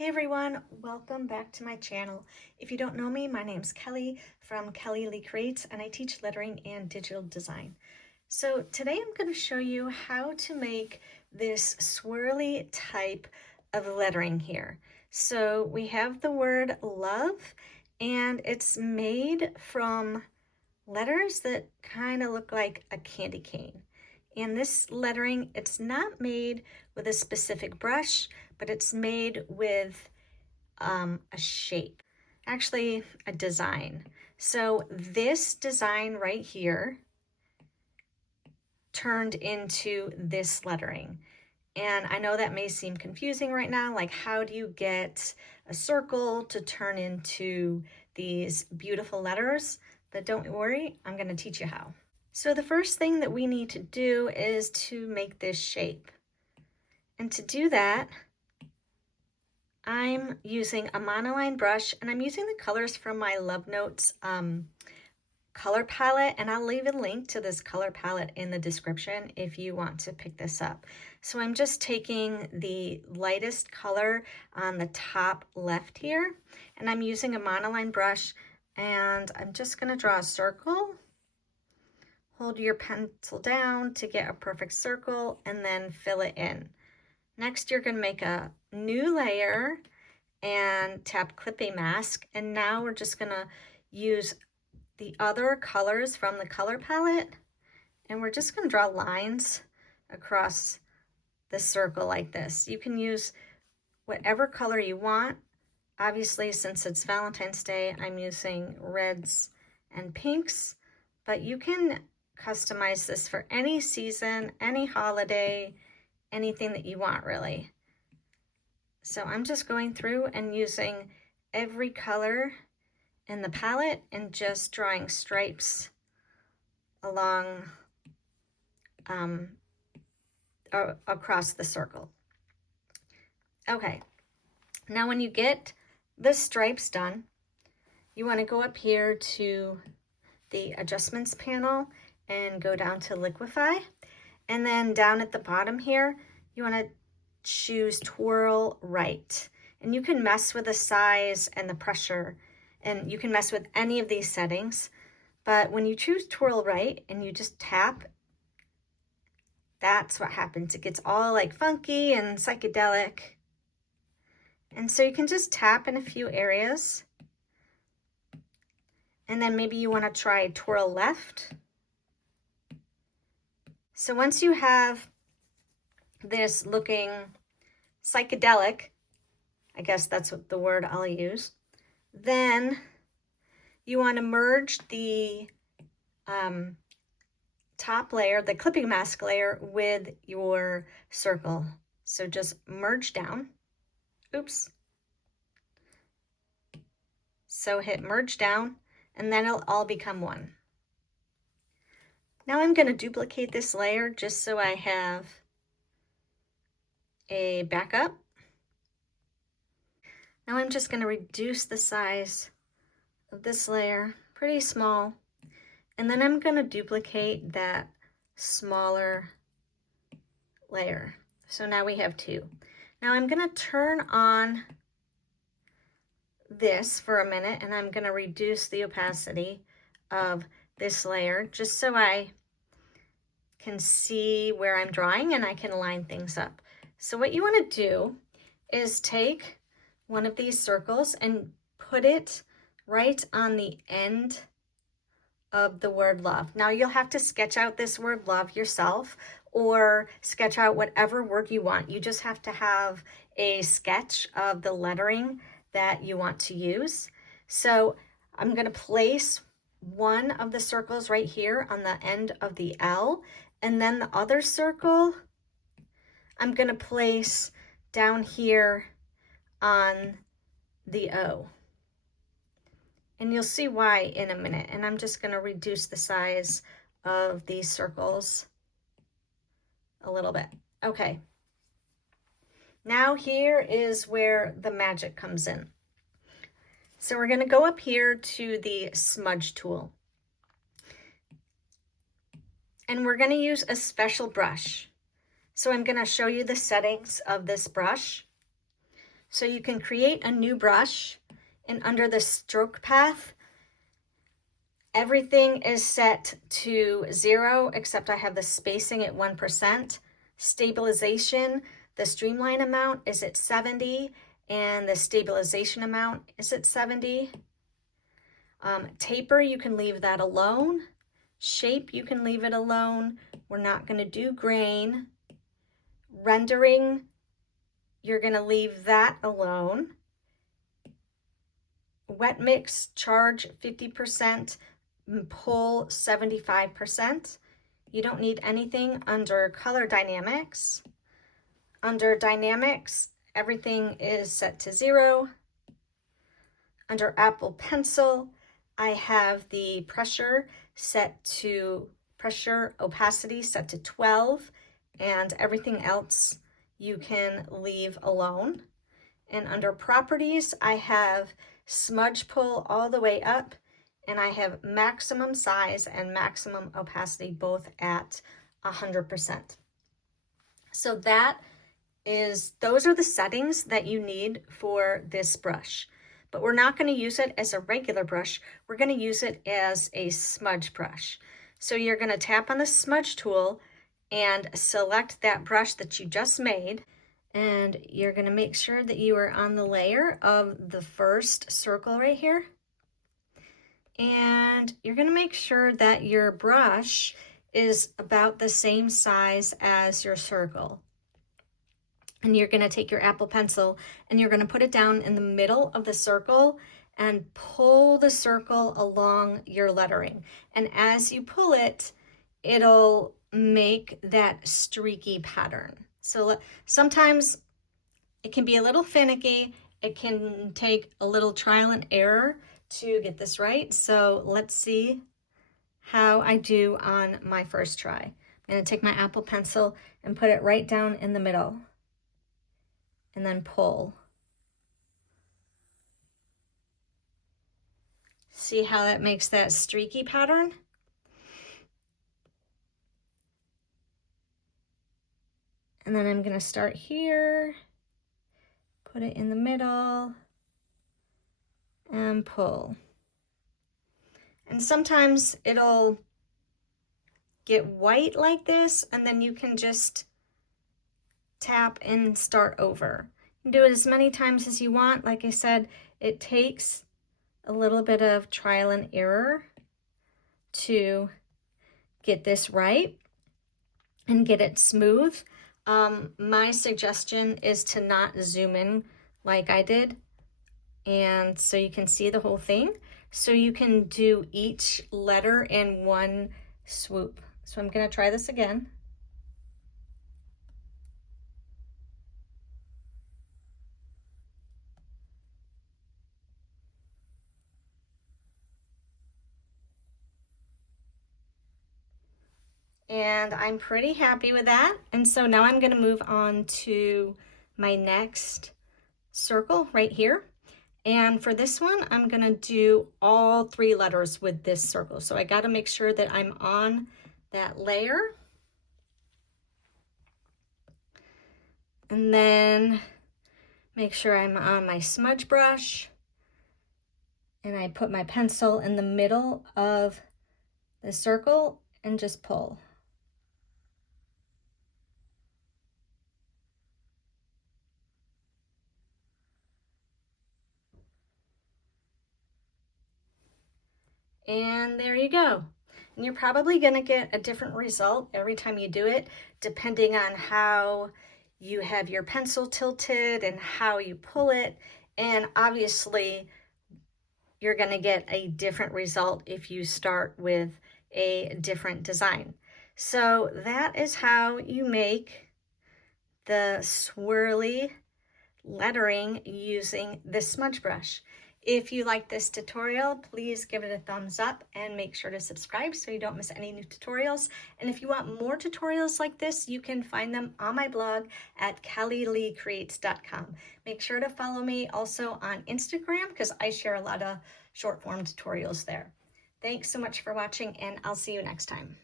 Hey everyone, welcome back to my channel. If you don't know me, my name's Kelly from Kelly Lee Creates, and I teach lettering and digital design. So today I'm going to show you how to make this swirly type of lettering here. So we have the word love, and it's made from letters that kind of look like a candy cane. And this lettering, it's not made with a specific brush, but it's made with a shape, actually a design. So this design right here turned into this lettering. And I know that may seem confusing right now, like how do you get a circle to turn into these beautiful letters? But don't worry, I'm going to teach you how. So the first thing that we need to do is to make this shape. And to do that, I'm using a monoline brush, and I'm using the colors from my Love Notes color palette, and I'll leave a link to this color palette in the description if you want to pick this up. So I'm just taking the lightest color on the top left here, and I'm using a monoline brush, and I'm just going to draw a circle. Hold your pencil down to get a perfect circle and then fill it in. Next, you're going to make a new layer and tap Clipping Mask. And now we're just going to use the other colors from the color palette. And we're just going to draw lines across the circle like this. You can use whatever color you want. Obviously, since it's Valentine's Day, I'm using reds and pinks, but you can customize this for any season, any holiday, anything that you want really. So I'm just going through and using every color in the palette and just drawing stripes along across the circle. Okay, now when you get the stripes done, you want to go up here to the adjustments panel and go down to liquify, and then down at the bottom here you want to choose twirl right, and you can mess with the size and the pressure, and you can mess with any of these settings, but when you choose twirl right and you just tap, that's what happens. It gets all like funky and psychedelic. And so you can just tap in a few areas, and then maybe you want to try twirl left. So once you have this looking psychedelic, I guess that's what the word I'll use, then you want to merge the top layer, the clipping mask layer, with your circle. So just merge down. Oops. So hit merge down, and then it'll all become one. Now I'm going to duplicate this layer just so I have a backup. Now I'm just going to reduce the size of this layer, pretty small, and then I'm going to duplicate that smaller layer. So now we have two. Now I'm going to turn on this for a minute, and I'm going to reduce the opacity of this layer just so I can see where I'm drawing and I can line things up. So what you want to do is take one of these circles and put it right on the end of the word love. Now you'll have to sketch out this word love yourself, or sketch out whatever word you want. You just have to have a sketch of the lettering that you want to use. So I'm going to place one of the circles right here on the end of the L, and then the other circle I'm going to place down here on the O. And you'll see why in a minute. And I'm just going to reduce the size of these circles a little bit. Okay. Now here is where the magic comes in. So we're going to go up here to the Smudge tool. And we're going to use a special brush. So I'm going to show you the settings of this brush. So you can create a new brush, and under the stroke path, everything is set to 0, except I have the spacing at 1%. Stabilization, the streamline amount is at 70, and the stabilization amount is at 70. Taper, you can leave that alone. Shape, you can leave it alone. We're not going to do grain. Rendering, you're going to leave that alone. Wet mix, charge 50%, pull 75%. You don't need anything under color dynamics. Under dynamics, everything is set to 0. Under Apple Pencil, I have the pressure opacity set to 12, and everything else you can leave alone. And under properties, I have smudge pull all the way up, and I have maximum size and maximum opacity both at 100%. So those are the settings that you need for this brush. But we're not going to use it as a regular brush. We're going to use it as a smudge brush. So you're going to tap on the smudge tool and select that brush that you just made. And you're going to make sure that you are on the layer of the first circle right here. And you're going to make sure that your brush is about the same size as your circle. And you're going to take your Apple Pencil and you're going to put it down in the middle of the circle and pull the circle along your lettering. And as you pull it, it'll make that streaky pattern. So sometimes it can be a little finicky. It can take a little trial and error to get this right. So let's see how I do on my first try. I'm going to take my Apple Pencil and put it right down in the middle. And then pull. See how that makes that streaky pattern? And then I'm going to start here, put it in the middle, and pull. And sometimes it'll get white like this, and then you can just tap and start over. You can do it as many times as you want. Like I said, it takes a little bit of trial and error to get this right and get it smooth. My suggestion is to not zoom in like I did, and so you can see the whole thing. So you can do each letter in one swoop. So I'm going to try this again. And I'm pretty happy with that. And so now I'm going to move on to my next circle right here. And for this one, I'm going to do all 3 letters with this circle. So I got to make sure that I'm on that layer. And then make sure I'm on my smudge brush. And I put my pencil in the middle of the circle and just pull. And there you go. And you're probably going to get a different result every time you do it, depending on how you have your pencil tilted and how you pull it. And obviously, you're going to get a different result if you start with a different design. So that is how you make the swirly lettering using the smudge brush. If you like this tutorial, please give it a thumbs up and make sure to subscribe so you don't miss any new tutorials. And if you want more tutorials like this, you can find them on my blog at kellyleecreates.com. Make sure to follow me also on Instagram because I share a lot of short form tutorials there. Thanks so much for watching, and I'll see you next time.